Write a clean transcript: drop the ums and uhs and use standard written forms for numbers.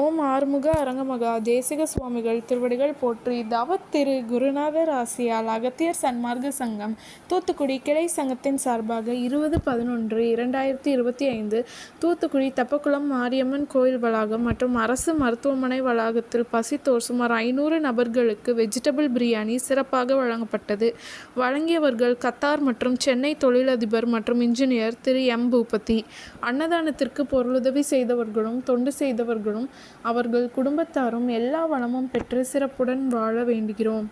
ஓம் ஆறுமுக அரங்கமகா தேசிக சுவாமிகள் திருவடிகள் போற்றி. தவத்திரு குருநாதர் ஆசியால் அகத்தியர் சன்மார்க்க சங்கம் தூத்துக்குடி கிளை சங்கத்தின் சார்பாக 20/11/2025 தூத்துக்குடி தெப்பக்குளம் மாரியம்மன் கோயில் வளாகம் மற்றும் அரசு மருத்துவமனை வளாகத்தில் பசித்தோர் சுமார் 500 நபர்களுக்கு வெஜிடபிள் பிரியாணி சிறப்பாக வழங்கப்பட்டது. வழங்கியவர்கள் கத்தார் மற்றும் சென்னை தொழிலதிபர் மற்றும் இன்ஜினியர் திரு எம். பூபதி. அன்னதானத்திற்கு பொருளுதவி செய்தவர்களும் தொண்டு செய்தவர்களும் அவர்கள் குடும்பத்தாரும் எல்லா வளமும் பெற்று சிறப்புடன் வாழ வேண்டுகிறோம்.